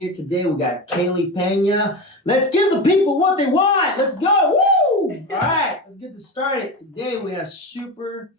Here today we got KAILEY Peña. Let's give the people what they want. Let's go. Woo! All right, let's get this started. Today we have Super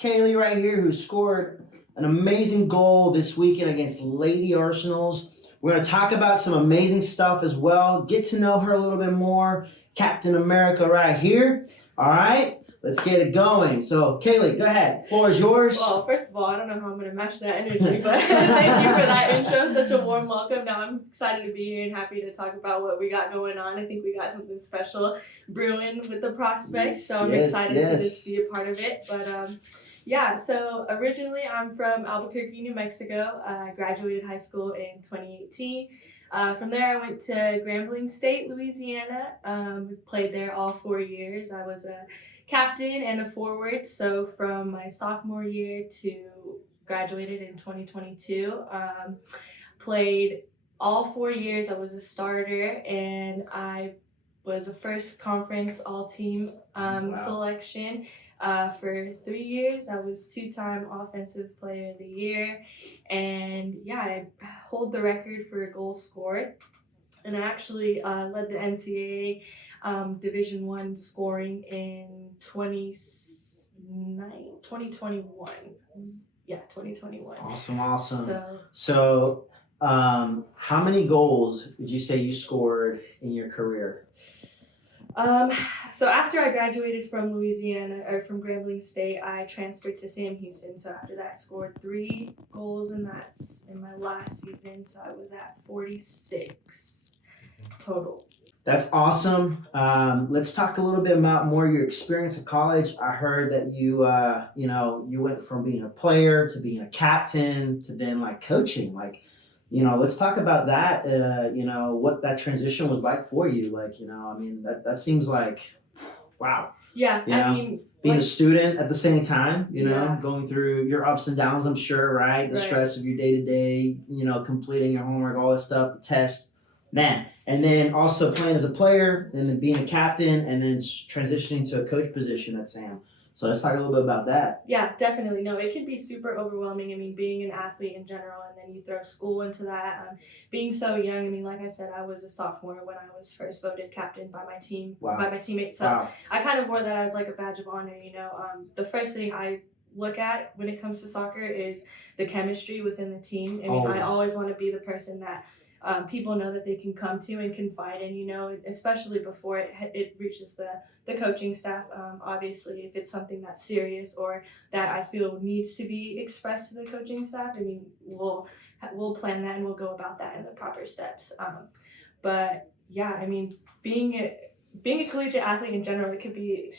KAILEY right here who scored an amazing goal this weekend against Lady Arsenals. We're going to talk about some amazing stuff as well. Get to know her a little bit more. Captain America right here. All right. Let's get it going. So, KAILEY, go ahead. Floor is yours. Well, first of all, I don't know how I'm going to match that energy, but thank you for that intro. Such a warm welcome. Now I'm excited to be here and happy to talk about what we got going on. I think we got something special brewing with the prospects, so I'm excited to just be a part of it. But yeah, so originally I'm from Albuquerque, New Mexico. I graduated high school in 2018. From there, I went to Grambling State, Louisiana. Played there all 4 years. I was a captain and a forward. So from my sophomore year to graduated in 2022, played all 4 years. I was a starter, and I was a first conference all-team selection. For 3 years, I was two-time Offensive Player of the Year, and yeah, I hold the record for goals scored, and I actually led the NCAA Division I scoring in 2021. Yeah, 2021. Awesome. So how many goals would you say you scored in your career? So after I graduated from from Grambling State, I transferred to Sam Houston. So after that, I scored 3 goals in my last season. So I was at 46 total. That's awesome. Let's talk a little bit about more your experience at college. I heard that you went from being a player to being a captain to then coaching. Let's talk about that. What that transition was like for you. That seems like, wow. Yeah, being a student at the same time, going through your ups and downs, I'm sure, right? The stress of your day-to-day, completing your homework, all this stuff, the tests, man. And then also playing as a player, and then being a captain, and then transitioning to a coach position at Sam. So let's talk a little bit about that. Yeah, definitely. No, it can be super overwhelming. Being an athlete in general, and then you throw school into that. Being so young, like I said, I was a sophomore when I was first voted captain by my team, by my teammates. So I kind of wore that as like a badge of honor, The first thing I look at when it comes to soccer is the chemistry within the team. I always want to be the person that people know that they can come to and confide in, especially before it reaches the coaching staff. Obviously, if it's something that's serious or that I feel needs to be expressed to the coaching staff, we'll plan that and we'll go about that in the proper steps. But yeah, being a collegiate athlete in general, it could be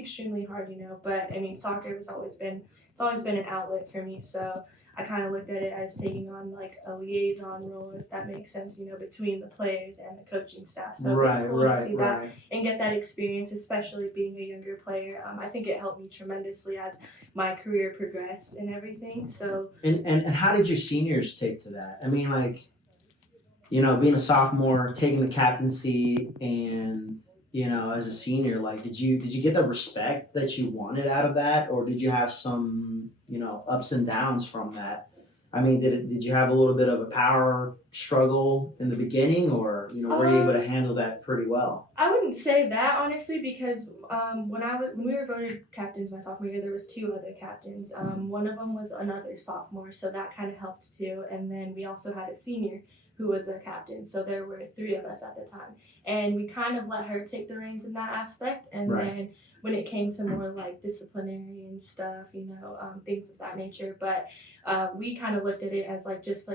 extremely hard, But soccer has always been an outlet for me, so I kind of looked at it as taking on a liaison role, if that makes sense, between the players and the coaching staff. So it's cool to see that and get that experience, especially being a younger player. I think it helped me tremendously as my career progressed and everything. So and how did your seniors take to that? Being a sophomore, taking the captaincy, and as a senior, did you get the respect that you wanted out of that, or did you have some ups and downs from that? Did you have a little bit of a power struggle in the beginning, or were you able to handle that pretty well? I wouldn't say that, honestly, because when we were voted captains my sophomore year, there was 2 other captains. One of them was another sophomore, so that kind of helped too. And then we also had a senior who was a captain, so there were 3 of us at the time, and we kind of let her take the reins in that aspect. And then when it came to more disciplinary and stuff, things of that nature, but we kind of looked at it as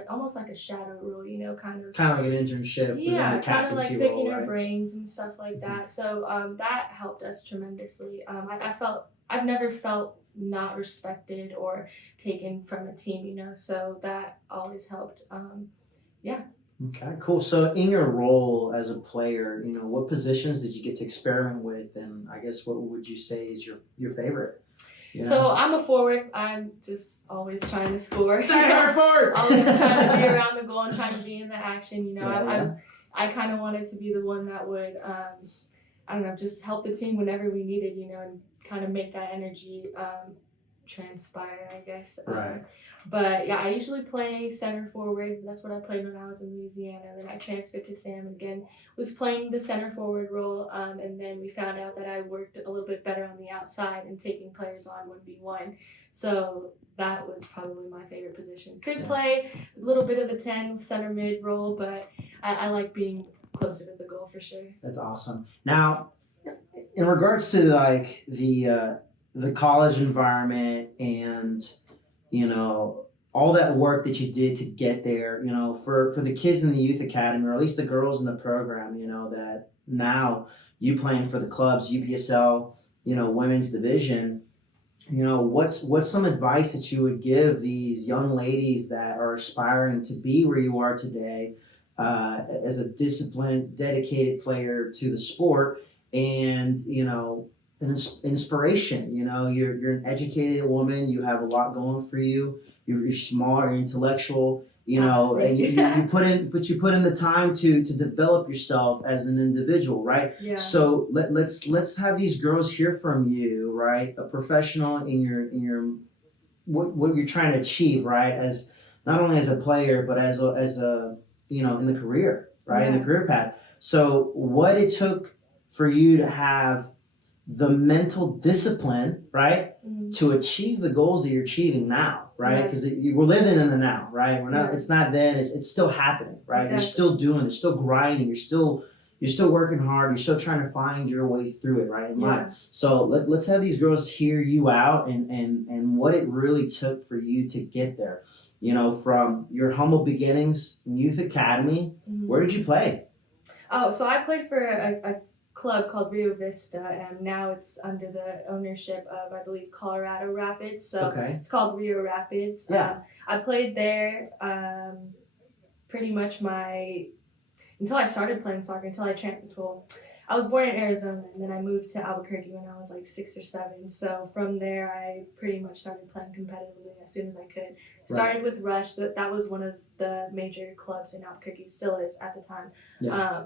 almost like a shadow role, kind of like an internship. Yeah, kind of picking her brains and stuff like that. So that helped us tremendously. I've never felt not respected or taken from a team, so that always helped. Yeah. Okay, cool. So in your role as a player, what positions did you get to experiment with, and I guess what would you say is your favorite? So I'm a forward. I'm just always trying to score. Forward! Always trying to be around the goal and trying to be in the action. I kind of wanted to be the one that would, just help the team whenever we needed, and kind of make that energy transpire, I guess. Right. But yeah, I usually play center forward. That's what I played when I was in Louisiana. Then I transferred to Sam and again, was playing the center forward role. And then we found out that I worked a little bit better on the outside and taking players on 1v1. So that was probably my favorite position. Could play a little bit of the 10 center mid role, but I like being closer to the goal for sure. That's awesome. Now, in regards to like the college environment and all that work that you did to get there, for the kids in the youth academy, or at least the girls in the program, that now you playing for the clubs, UPSL, women's division, what's some advice that you would give these young ladies that are aspiring to be where you are today, as a disciplined, dedicated player to the sport, and an inspiration? You're an educated woman. You have a lot going for you. You're smart, you're intellectual. And you put in the time to develop yourself as an individual, right? Yeah. So let's have these girls hear from you, right? A professional in your what you're trying to achieve, right? As not only as a player, but as a in the career, right? Yeah. In the career path. So what it took for you to have the mental discipline, right, to achieve the goals that you're achieving now, right? Because we're living in the now, right? We're not. It's not then. It's still happening, right? Exactly. You're still doing. You're still grinding. You're still working hard. You're still trying to find your way through it, right, in life. So let's have these girls hear you out and what it really took for you to get there. From your humble beginnings in youth academy. Where did you play? Oh, so I played for a club called Rio Vista, and now it's under the ownership of, I believe, Colorado Rapids. So it's called Rio Rapids. Yeah. I played there pretty much until I started playing soccer, until I transferred. I was born in Arizona, and then I moved to Albuquerque when I was like 6 or 7. So from there, I pretty much started playing competitively as soon as I could. Started with Rush. That was one of the major clubs in Albuquerque, still is at the time. Yeah.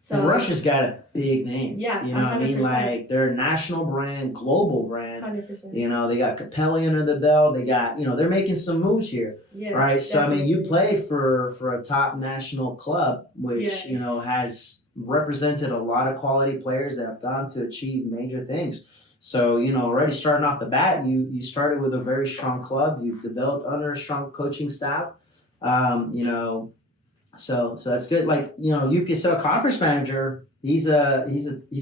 So Rush has got a big name. Yeah, what I mean? 100%. Like, they're a national brand, global brand. 100%. They got Capelli under the belt. They got, they're making some moves here. Yes, right? So, definitely. you play for a top national club, which, has represented a lot of quality players that have gone to achieve major things. So, already starting off the bat, you started with a very strong club. You've developed under a strong coaching staff. So that's good. Like, UPSL conference manager, he's a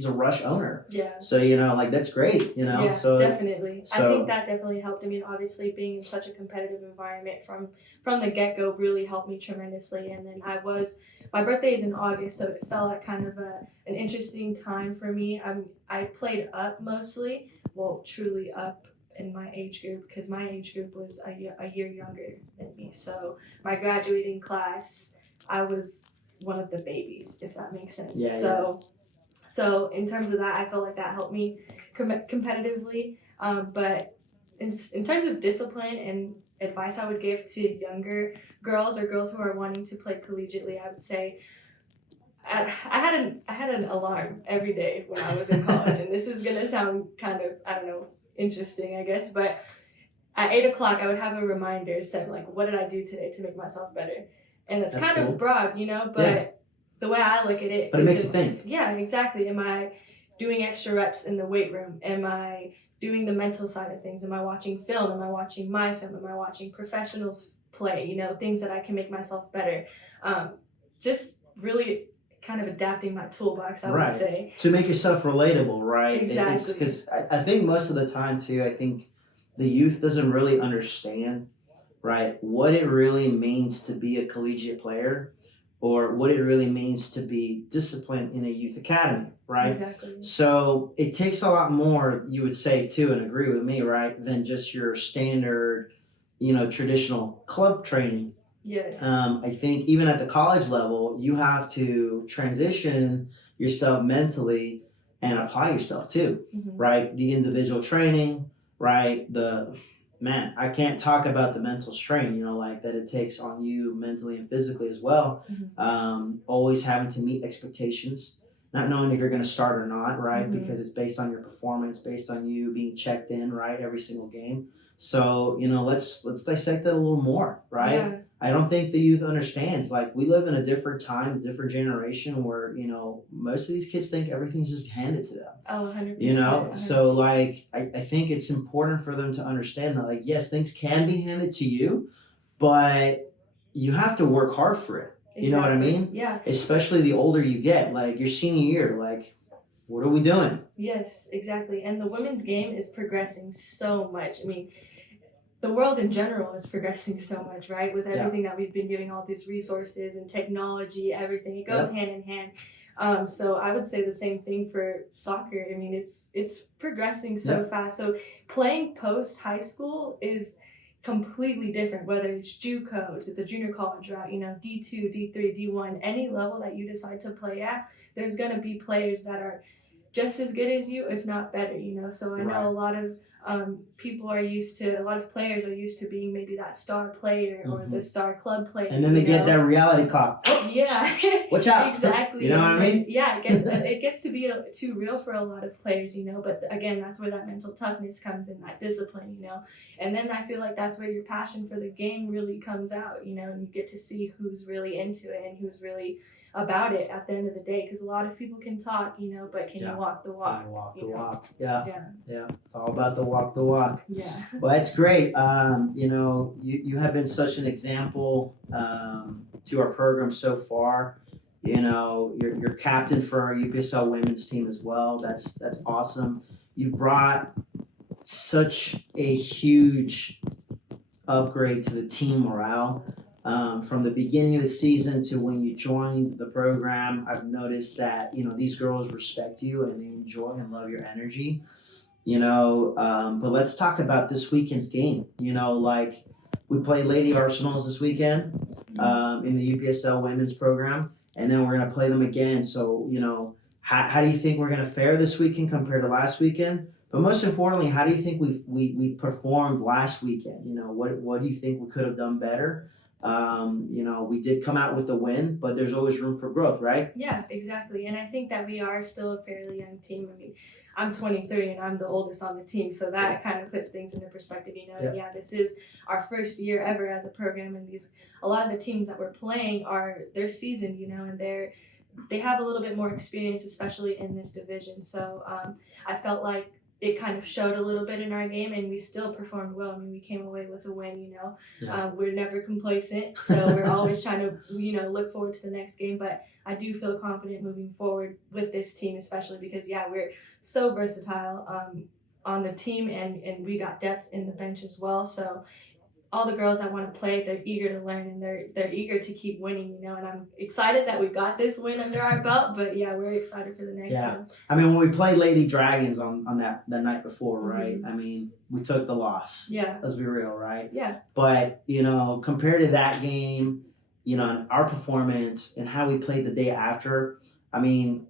Rush owner. Yeah. So, that's great, Yeah, so definitely. So, I think that definitely helped. I mean, obviously being in such a competitive environment from the get-go really helped me tremendously. And then my birthday is in August, so it felt like kind of an interesting time for me. I played up mostly, truly up in my age group, because my age group was a year younger than me. So my graduating class, I was one of the babies, if that makes sense. So in terms of that, I felt like that helped me competitively. But in terms of discipline and advice I would give to younger girls or girls who are wanting to play collegiately, I would say I had an alarm every day when I was in college, and this is gonna sound kind of, I don't know, interesting, I guess, but at 8 o'clock I would have a reminder set, like, what did I do today to make myself better? And that's kind of broad, but the way I look at it, but it makes you think. Yeah, exactly. Am I doing extra reps in the weight room? Am I doing the mental side of things? Am I watching film? Am I watching my film? Am I watching professionals play? Things that I can make myself better. Just really kind of adapting my toolbox, I would say. To make yourself relatable, right? Exactly. Because I think most of the time, too, I think the youth doesn't really understand, right, what it really means to be a collegiate player, or what it really means to be disciplined in a youth academy, right? Exactly. So it takes a lot more, you would say, too, and agree with me, right, than just your standard, traditional club training. Yes. I think even at the college level, you have to transition yourself mentally and apply yourself too, right? The individual training, right? I can't talk about the mental strain, like that it takes on you mentally and physically as well. Always having to meet expectations, not knowing if you're going to start or not, right? Mm-hmm. Because it's based on your performance, based on you being checked in, right, every single game. So, you know, let's dissect that a little more, right? Yeah. I don't think the youth understands. Like, we live in a different time, a different generation where, you know, most of these kids think everything's just handed to them. Oh, 100%. You know, 100%. so like I think it's important for them to understand that, like, yes, things can be handed to you, but you have to work hard for it. You know what I mean? Yeah. Especially the older you get, like your senior year, like, what are we doing? Yes, exactly. And the women's game is progressing so much. I mean, the world in general is progressing so much, right? With everything that we've been giving, all these resources and technology, everything, it goes hand in hand. So I would say the same thing for soccer. I mean, it's progressing so fast. So playing post high school is completely different, whether it's JUCO to the junior college route, you know, D2, D3, D1, any level that you decide to play at, there's going to be players that are just as good as you, if not better, you know. So I know a lot of a lot of players are used to being maybe that star player or the star club player. And then they get that reality clock. Yeah. Watch out. Exactly. You know what I mean? Yeah, it gets to be too real for a lot of players, you know. But again, that's where that mental toughness comes in, that discipline, you know. And then I feel like that's where your passion for the game really comes out, you know, and you get to see who's really into it and who's really about it at the end of the day. Because a lot of people can talk, you know, but can you walk the walk? Can you walk the know? walk? Yeah. It's all about the walk the walk. Yeah. Well, that's great. You know, you have been such an example to our program so far. You know, you're captain for our UPSL women's team as well. That's awesome. You've brought such a huge upgrade to the team morale. From the beginning of the season to when you joined the program, I've noticed that, you know, these girls respect you and they enjoy and love your energy. You know, but let's talk about this weekend's game. You know, like, we play Lady Arsenals this weekend in the UPSL women's program, and then we're going to play them again. So, you know, how do you think we're going to fare this weekend compared to last weekend? But most importantly, how do you think we performed last weekend? You know, what do you think we could have done better? You know, we did come out with a win, but there's always room for growth, right? Yeah, exactly. And I think that we are still a fairly young team. I mean, I'm 23 and I'm the oldest on the team, so that kind of puts things into perspective. You know, this is our first year ever as a program, and a lot of the teams that we're playing they're seasoned, you know, and they have a little bit more experience, especially in this division. So I felt like it kind of showed a little bit in our game, and we still performed well. I mean, we came away with a win, you know. We're never complacent, so we're always trying to, you know, look forward to the next game. But I do feel confident moving forward with this team, especially because, we're so versatile on the team, and we got depth in the bench as well. So all the girls that want to play, they're eager to learn, and they're eager to keep winning, you know. And I'm excited that we got this win under our belt, but we're excited for the next one. I mean, when we played Lady Dragons on that night before, right? I mean, we took the loss. Yeah. Let's be real, right? Yeah. But, you know, compared to that game, you know, and our performance and how we played the day after, I mean,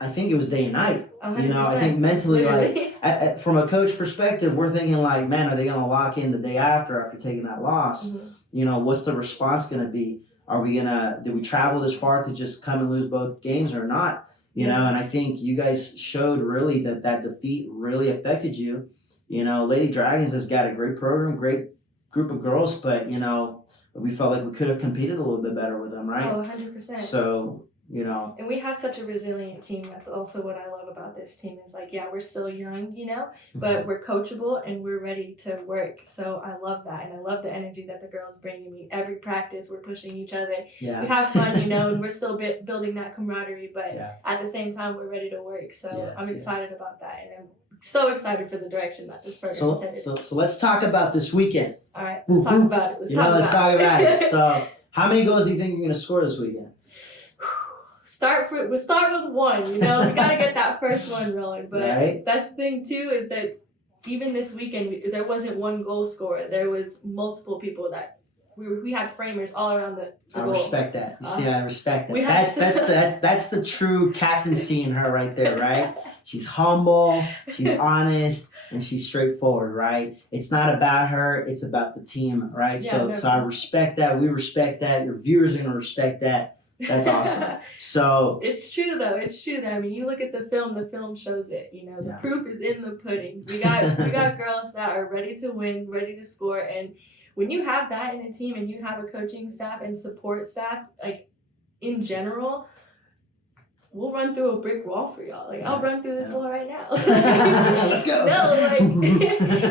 I think it was day and night. 100%. You know, I think mentally, Literally. like, from a coach perspective, we're thinking like, man, are they going to lock in the day after taking that loss? Mm-hmm. You know, what's the response going to be? Did we travel this far to just come and lose both games or not? You know, and I think you guys showed really that defeat really affected you. You know, Lady Dragons has got a great program, great group of girls, but, you know, we felt like we could have competed a little bit better with them, right? Oh, 100%. So, you know. And we have such a resilient team. That's also what I love about this team is like, we're still young, you know, but we're coachable and we're ready to work. So I love that. And I love the energy that the girls bring to me. Every practice, we're pushing each other. Yeah. We have fun, you know, and we're still building that camaraderie, but at the same time, we're ready to work. So I'm excited about that. And I'm so excited for the direction that this program is headed. So let's talk about this weekend. All right, let's talk about it. Let's talk about it. So how many goals do you think you're going to score this weekend? We'll start with one, you know. We got to get that first one rolling. But that's the thing, too, is that even this weekend, there wasn't one goal scorer. There was multiple people that we had framers all around the goal. I respect that. You see, I respect that. That's the true captaincy in her right there, right? She's humble, she's honest, and she's straightforward, right? It's not about her, it's about the team, right? So I respect that. We respect that. Your viewers are going to respect that. That's awesome. So it's true though. It's true though. I mean, you look at the film shows it. You know, the proof is in the pudding. We got girls that are ready to win, ready to score, and when you have that in a team and you have a coaching staff and support staff, like in general, we'll run through a brick wall for y'all. Like, I'll run through this wall right now. Let's go. No, like,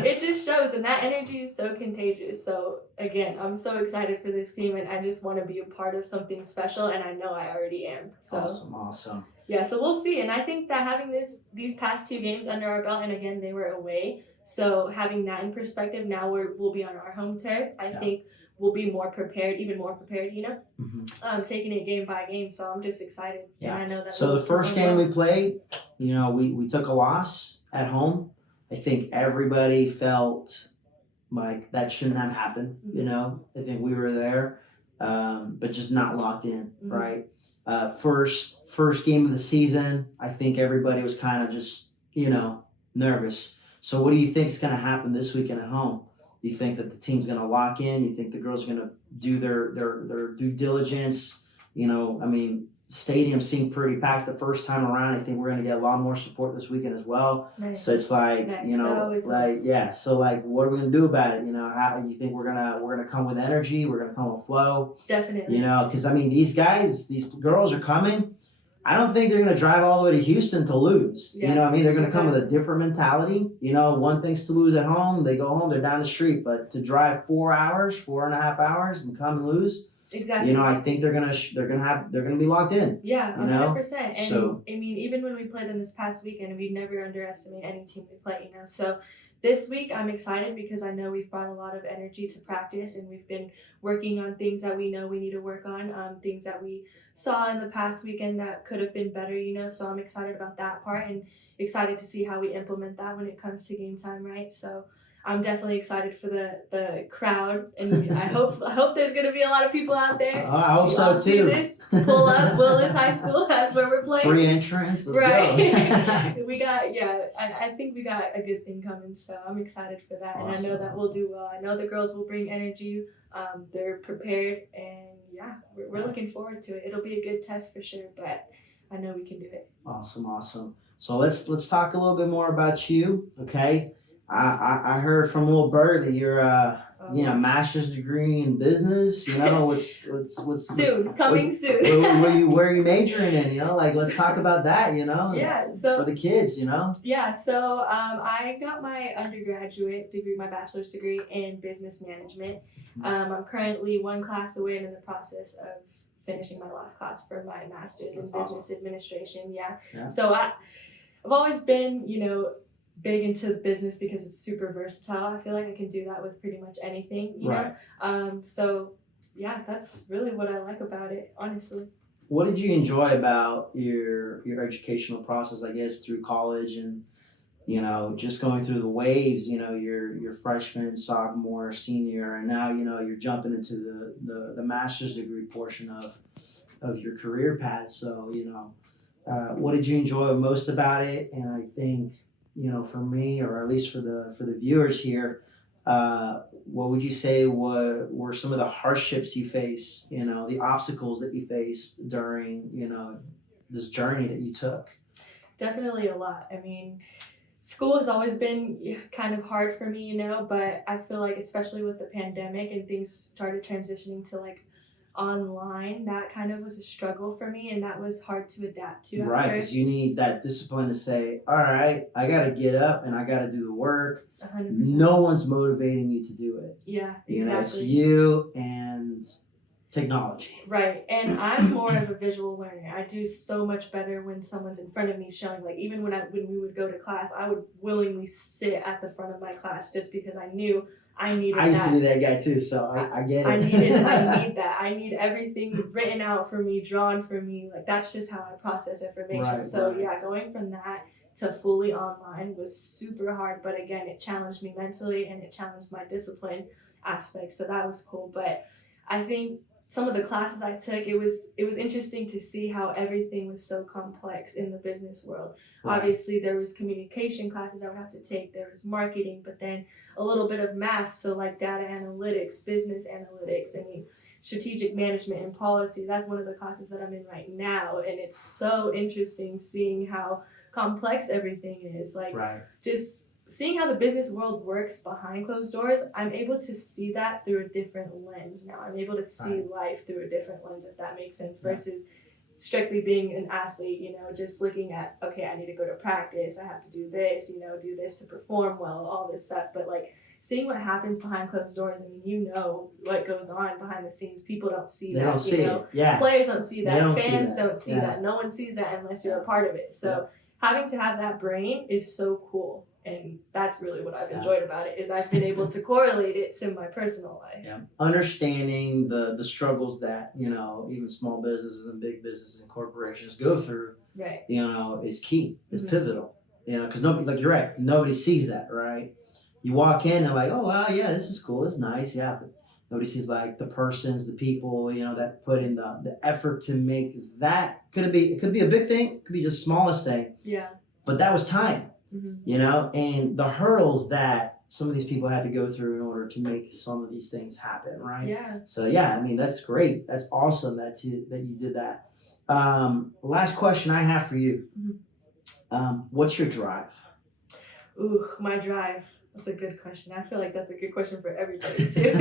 it just shows, and that energy is so contagious. So, again, I'm so excited for this team, and I just want to be a part of something special, and I know I already am. So Awesome. Yeah, so we'll see. And I think that having these past 2 games under our belt, and again, they were away, so having that in perspective, now we'll be on our home turf. I think we'll be more prepared, even more prepared, you know, taking it game by game. So I'm just excited. Yeah. And I know that. So the first game we played, you know, we took a loss at home. I think everybody felt like that shouldn't have happened. You know, I think we were there, but just not locked in, right? First game of the season, I think everybody was kind of just, you know, nervous. So what do you think is going to happen this weekend at home? You think that the team's going to lock in? You think the girls are going to do their due diligence? You know, I mean, stadium seemed pretty packed the first time around. I think we're going to get a lot more support this weekend as well. Nice. So it's like, you know, like, yeah. So like, what are we going to do about it? You know, how you think we're gonna come with energy? We're going to come with flow? Definitely. You know, because I mean, these girls are coming. I don't think they're going to drive all the way to Houston to lose. Yeah, you know what I mean? They're going to come with a different mentality. You know, one thing's to lose at home. They go home, they're down the street. But to drive 4.5 hours and come and lose, exactly. You know, I think they're gonna be locked in. Yeah, 100%. And so, I mean, even when we played them this past weekend, we never underestimate any team we play. You know, so this week I'm excited because I know we've brought a lot of energy to practice, and we've been working on things that we know we need to work on, things that we saw in the past weekend that could have been better. You know, so I'm excited about that part and excited to see how we implement that when it comes to game time, right? So I'm definitely excited for the crowd, and I hope there's gonna be a lot of people out there. I hope so too. This, pull up Willis High School. That's where we're playing. Free entrance. Let's go. We got I think we got a good thing coming, so I'm excited for that, and I know that we'll do well. I know the girls will bring energy. They're prepared, and we're looking forward to it. It'll be a good test for sure, but I know we can do it. Awesome. So let's talk a little bit more about you, okay? I heard from Lil Bird that you're master's degree in business. You know, what's coming soon. Where are you majoring in? You know, like let's talk about that. You know, so for the kids, you know. Yeah, so I got my undergraduate degree, my bachelor's degree in business management. I'm currently 1 class away. I'm in the process of finishing my last class for my master's in business administration. Yeah. So I've always been, you know, big into business because it's super versatile. I feel like I can do that with pretty much anything, you know? So yeah, that's really what I like about it, honestly. What did you enjoy about your educational process, I guess, through college and, you know, just going through the waves, you know, your freshman, sophomore, senior, and now, you know, you're jumping into the master's degree portion of your career path. So, you know, what did you enjoy most about it? And I think, you know, for me, or at least for the viewers here, what would you say were some of the hardships you face, you know, the obstacles that you faced during, you know, this journey that you took? Definitely a lot. I mean, school has always been kind of hard for me, you know, but I feel like especially with the pandemic and things started transitioning to like online, that kind of was a struggle for me, and that was hard to adapt to. Right, because you need that discipline to say, all right, I got to get up and I got to do the work. 100%. No one's motivating you to do it. Yeah, exactly. You know, it's you and technology. Right, and I'm more of a visual learner. I do so much better when someone's in front of me showing. Like even when we would go to class, I would willingly sit at the front of my class just because I knew I needed that. I used to be that guy too, so I get it. I need that. I need everything written out for me, drawn for me. Like that's just how I process information. Yeah, going from that to fully online was super hard. But again, it challenged me mentally and it challenged my discipline aspect. So that was cool. But I think some of the classes I took, it was interesting to see how everything was so complex in the business world. Right. Obviously, there was communication classes I would have to take, there was marketing, but then a little bit of math, so like data analytics, business analytics, strategic management and policy. That's one of the classes that I'm in right now, and it's so interesting seeing how complex everything is. Like, right. Just seeing how the business world works behind closed doors, I'm able to see that through a different lens now. I'm able to see life through a different lens, if that makes sense, versus strictly being an athlete, just looking at, okay, I need to go to practice, I have to do this, do this to perform well, all this stuff. But like seeing what happens behind closed doors, what goes on behind the scenes. People don't see that. They don't see it. Yeah. Players don't see that. Fans don't see that. No one sees that unless you're a part of it. So having to have that brain is so cool. And that's really what I've enjoyed about it, is I've been able to correlate it to my personal life. Yeah. Understanding the struggles that, even small businesses and big businesses and corporations go through, right, is key. It's pivotal. Because nobody, like you're right, nobody sees that, right? You walk in and like, oh, wow, yeah, this is cool, it's nice, yeah. But nobody sees like the persons, the people, that put in the effort to make that. It could be a big thing, it could be just the smallest thing. Yeah. But that was time. And the hurdles that some of these people had to go through in order to make some of these things happen, right? Yeah. So that's great. That's awesome that you did that. Last question I have for you. What's your drive? Ooh, my drive. That's a good question. I feel like that's a good question for everybody too.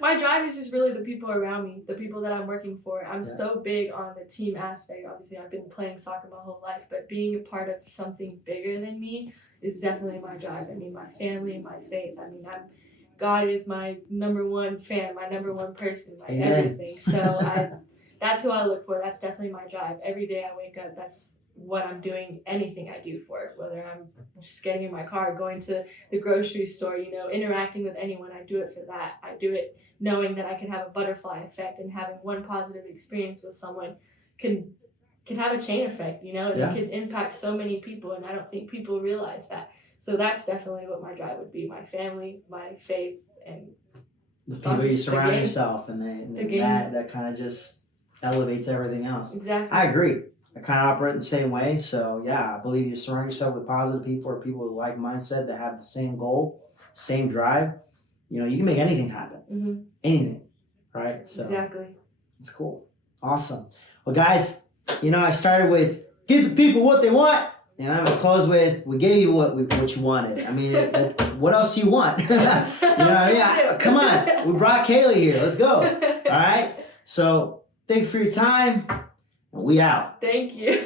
My drive is just really the people around me, the people that I'm working for. I'm so big on the team aspect. Obviously, I've been playing soccer my whole life, but being a part of something bigger than me is definitely my drive. My family and my faith. God is my number one fan, my number one person, my everything. So that's who I look for. That's definitely my drive. Every day I wake up, that's what I'm doing, anything I do for it, whether I'm just getting in my car, going to the grocery store, interacting with anyone, I do it for that. I do it knowing that I can have a butterfly effect, and having one positive experience with someone can have a chain effect, it can impact so many people, and I don't think people realize that. So that's definitely what my drive would be: my family, my faith, and the people you surround yourself, and that kind of just elevates everything else. Exactly. I agree. I kind of operate the same way. So I believe you surround yourself with positive people, or people with like mindset that have the same goal, same drive. You can make anything happen. Anything, right? So exactly. It's cool. Awesome. Well, guys, I started with give the people what they want, and I'm gonna close with we gave you what you wanted. What else do you want? Come on. We brought KAILEY here. Let's go. All right. So thank you for your time. We out. Thank you.